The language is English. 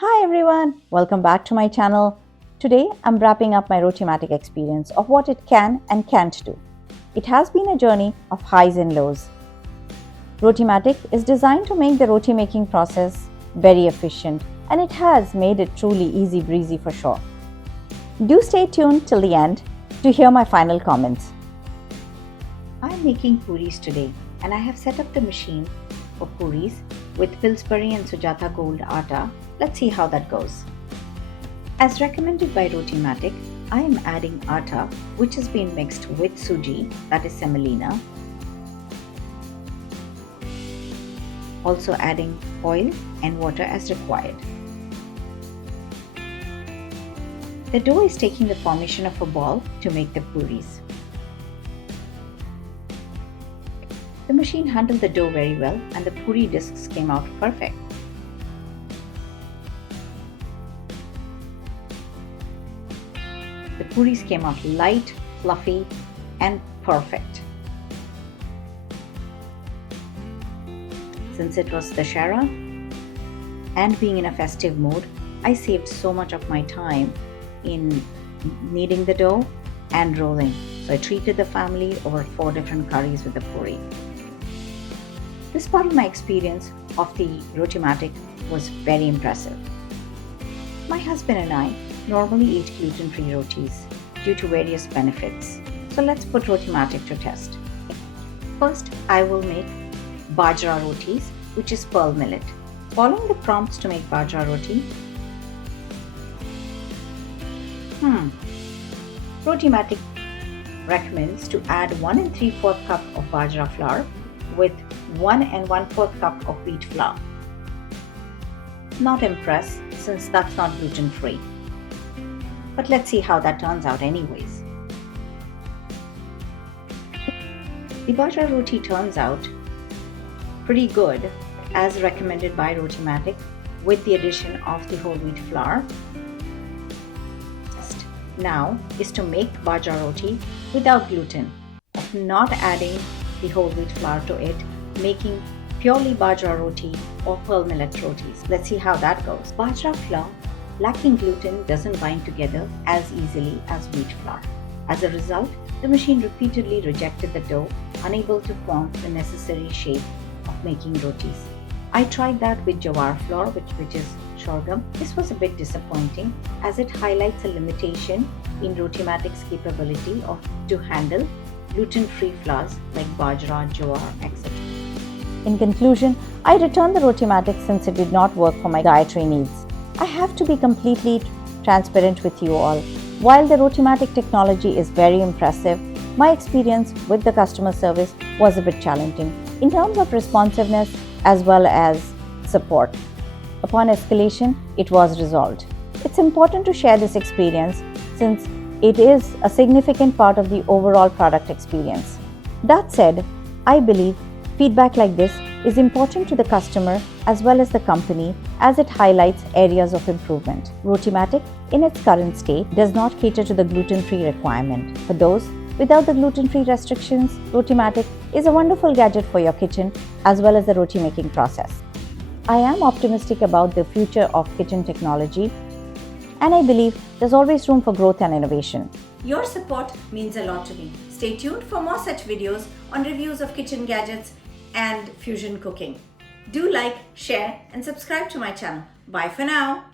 Hi everyone, welcome back to my channel. Today I'm wrapping up my Rotimatic experience of what it can and can't do. It has been a journey of highs and lows. Rotimatic is designed to make the roti making process very efficient, and it has made it truly easy breezy for sure. Do stay tuned till the end to hear my final comments. I'm making puris today, and I have set up the machine for puris with Pillsbury and Sujata Gold atta. Let's see how that goes. As recommended by Rotimatic, I am adding atta which has been mixed with suji, that is semolina. Also adding oil and water as required. The dough is taking the formation of a ball to make the puris. The machine handled the dough very well and the puri discs came out perfect. The puris came out light, fluffy and perfect. Since it was Dashera and being in a festive mood, I saved so much of my time in kneading the dough and rolling. So I treated the family over 4 different curries with the puri. This part of my experience of the Rotimatic was very impressive. My husband and I normally eat gluten-free rotis due to various benefits. So let's put Rotimatic to test. First, I will make Bajra Rotis, which is pearl millet. Following the prompts to make Bajra Roti, Rotimatic recommends to add 1 3/4 cup of Bajra flour with 1 1/4 cup of wheat flour. Not impressed since that's not gluten-free. But let's see how that turns out anyways. The Bajra Roti turns out pretty good as recommended by Rotimatic with the addition of the whole wheat flour. Now is to make Bajra Roti without gluten, not adding the whole wheat flour to it, making purely Bajra Roti or pearl millet rotis. Let's see how that goes. Bajra flour lacking gluten doesn't bind together as easily as wheat flour. As a result, the machine repeatedly rejected the dough, unable to form the necessary shape of making rotis. I tried that with Jowar flour, which is sorghum. This was a bit disappointing as it highlights a limitation in Rotimatic's capability to handle gluten-free flours like Bajra, Jowar, etc. In conclusion, I returned the Rotimatic since it did not work for my dietary needs. I have to be completely transparent with you all. While the Rotimatic technology is very impressive, my experience with the customer service was a bit challenging in terms of responsiveness as well as support. Upon escalation, it was resolved. It's important to share this experience since it is a significant part of the overall product experience. That said, I believe feedback like this is important to the customer as well as the company as it highlights areas of improvement. Rotimatic, in its current state, does not cater to the gluten-free requirement. For those without the gluten-free restrictions, Rotimatic is a wonderful gadget for your kitchen as well as the roti making process. I am optimistic about the future of kitchen technology, and I believe there's always room for growth and innovation. Your support means a lot to me. Stay tuned for more such videos on reviews of kitchen gadgets and fusion cooking. Do like, share and subscribe to my channel. Bye for now.